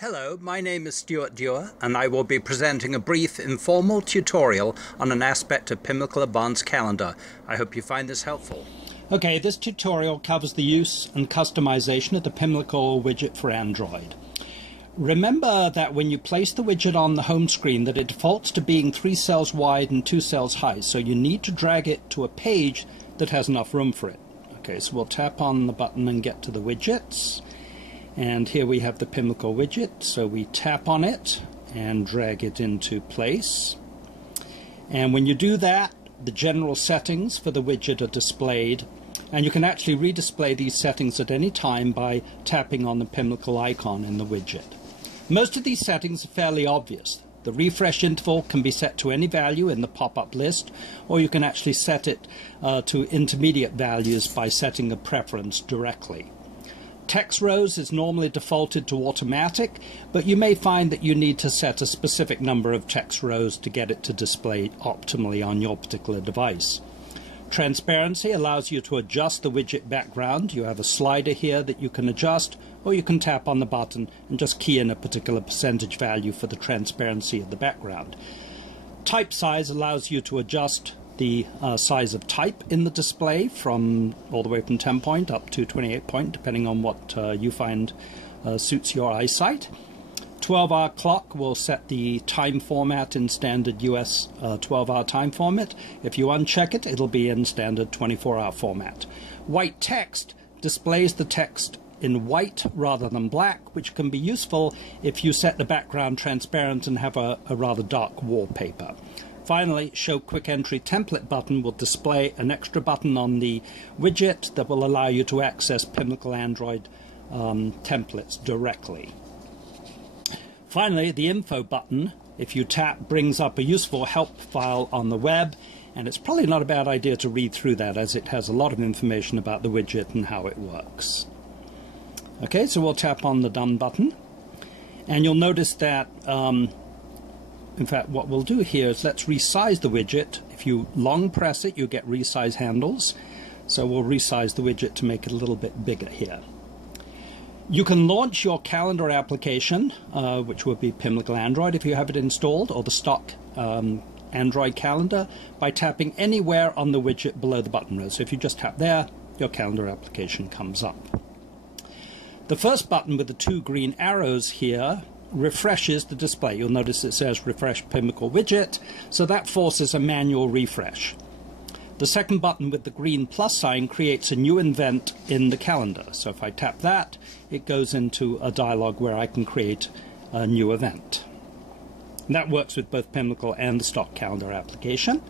Hello, my name is Stuart Dewar and I will be presenting a brief informal tutorial on an aspect of Pimlico Advanced Calendar. I hope you find this helpful. Okay, this tutorial covers the use and customization of the Pimlico widget for Android. Remember that when you place the widget on the home screen that it defaults to being 3 cells wide and 2 cells high, so you need to drag it to a page that has enough room for it. Okay, so we'll tap on the button and get to the widgets. And here we have the Pimlico widget, so we tap on it and drag it into place. And when you do that, the general settings for the widget are displayed, and you can actually redisplay these settings at any time by tapping on the Pimlico icon in the widget. Most of these settings are fairly obvious. The refresh interval can be set to any value in the pop-up list, or you can actually set it to intermediate values by setting a preference directly. Text rows is normally defaulted to automatic, but you may find that you need to set a specific number of text rows to get it to display optimally on your particular device. Transparency allows you to adjust the widget background. You have a slider here that you can adjust, or you can tap on the button and just key in a particular percentage value for the transparency of the background. Type size allows you to adjust the size of type in the display from all the way from 10 point up to 28 point, depending on what you find suits your eyesight. 12-hour clock will set the time format in standard US 12-hour time format. If you uncheck it, it'll be in standard 24-hour format. White text displays the text in white rather than black, which can be useful if you set the background transparent and have a rather dark wallpaper. Finally, Show Quick Entry Template button will display an extra button on the widget that will allow you to access Pimlico Android templates directly. Finally, the Info button, if you tap, brings up a useful help file on the web, and it's probably not a bad idea to read through that, as it has a lot of information about the widget and how it works. Okay, so we'll tap on the Done button, and you'll notice that in fact, what we'll do here is let's resize the widget. If you long press it, you get resize handles. So we'll resize the widget to make it a little bit bigger here. You can launch your calendar application, which would be Pimlico Android if you have it installed, or the stock Android calendar, by tapping anywhere on the widget below the button row. So if you just tap there, your calendar application comes up. The first button with the 2 green arrows here refreshes the display. You'll notice it says Refresh Pimlico Widget, so that forces a manual refresh. The second button with the green plus sign creates a new event in the calendar. So if I tap that, it goes into a dialog where I can create a new event. And that works with both Pimlico and the stock calendar application.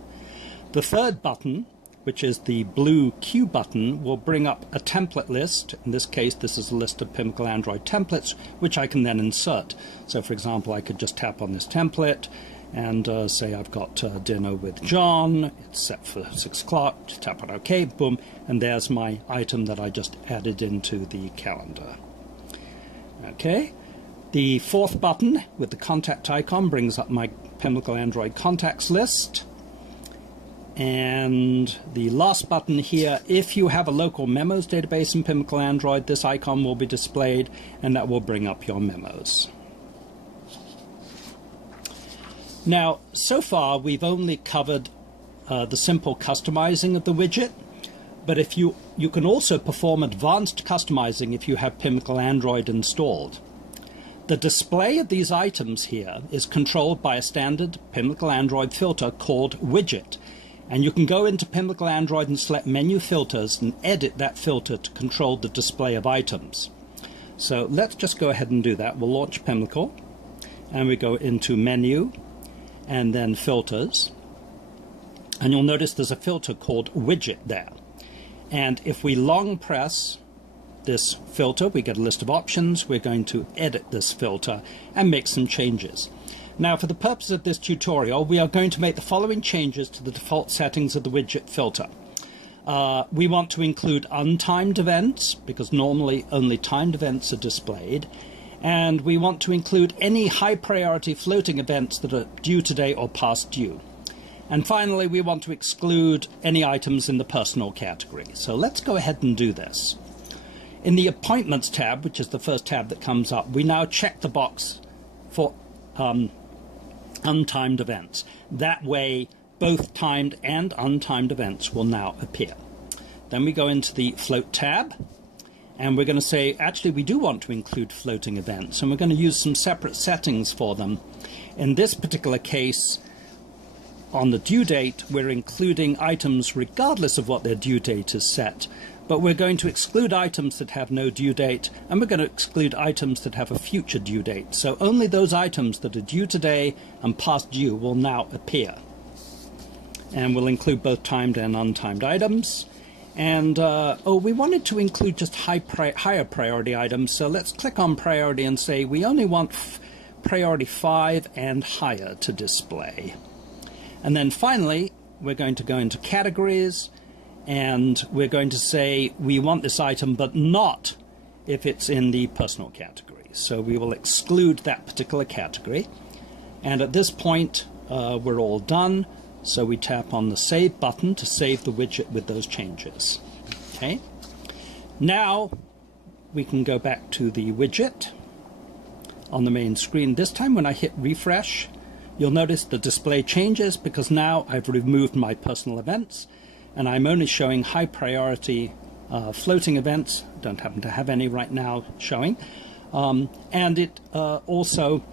The third button, which is the blue Q button, will bring up a template list. In this case, this is a list of Pimlico Android templates, which I can then insert. So, for example, I could just tap on this template and say I've got dinner with John. It's set for 6 o'clock. Tap on OK, boom, and there's my item that I just added into the calendar. Okay. The fourth button with the contact icon brings up my Pimlico Android contacts list. And the last button here, if you have a local memos database in Pimlico Android, this icon will be displayed and that will bring up your memos. Now, so far we've only covered the simple customizing of the widget, but if you can also perform advanced customizing if you have Pimlico Android installed. The display of these items here is controlled by a standard Pimlico Android filter called Widget. And you can go into Pimlico Android and select Menu Filters and edit that filter to control the display of items. So let's just go ahead and do that. We'll launch Pimlico, and we go into Menu, and then Filters. And you'll notice there's a filter called Widget there. And if we long press this filter, we get a list of options. We're going to edit this filter and make some changes. Now, for the purpose of this tutorial, we are going to make the following changes to the default settings of the widget filter. We want to include untimed events, because normally only timed events are displayed. And we want to include any high priority floating events that are due today or past due. And finally, we want to exclude any items in the personal category. So let's go ahead and do this. In the Appointments tab, which is the first tab that comes up, we now check the box for untimed events. That way, both timed and untimed events will now appear. Then we go into the Float tab, and we're going to say, actually, we do want to include floating events, and we're going to use some separate settings for them. In this particular case, on the due date, we're including items regardless of what their due date is set. But we're going to exclude items that have no due date, and we're going to exclude items that have a future due date. So only those items that are due today and past due will now appear. And we'll include both timed and untimed items. And, we wanted to include just higher priority items, so let's click on priority and say we only want priority 5 and higher to display. And then finally, we're going to go into categories, and we're going to say we want this item, but not if it's in the personal category. So we will exclude that particular category. And at this point, we're all done. So we tap on the Save button to save the widget with those changes. Okay. Now we can go back to the widget on the main screen. This time when I hit refresh, you'll notice the display changes because now I've removed my personal events and I'm only showing high priority floating events. Don't happen to have any right now showing. And it also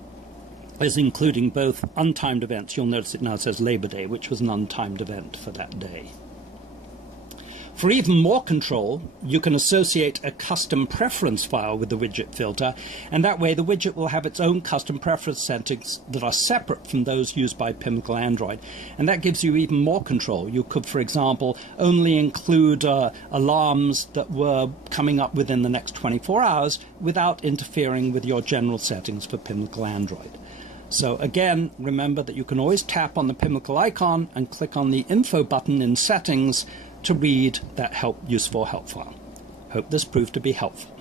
is including both untimed events. You'll notice it now says Labor Day, which was an untimed event for that day. For even more control, you can associate a custom preference file with the widget filter, and that way the widget will have its own custom preference settings that are separate from those used by Pimlico Android. And that gives you even more control. You could, for example, only include alarms that were coming up within the next 24 hours without interfering with your general settings for Pimlico Android. So again, remember that you can always tap on the Pimlico icon and click on the Info button in Settings to read that useful help file. Hope this proved to be helpful.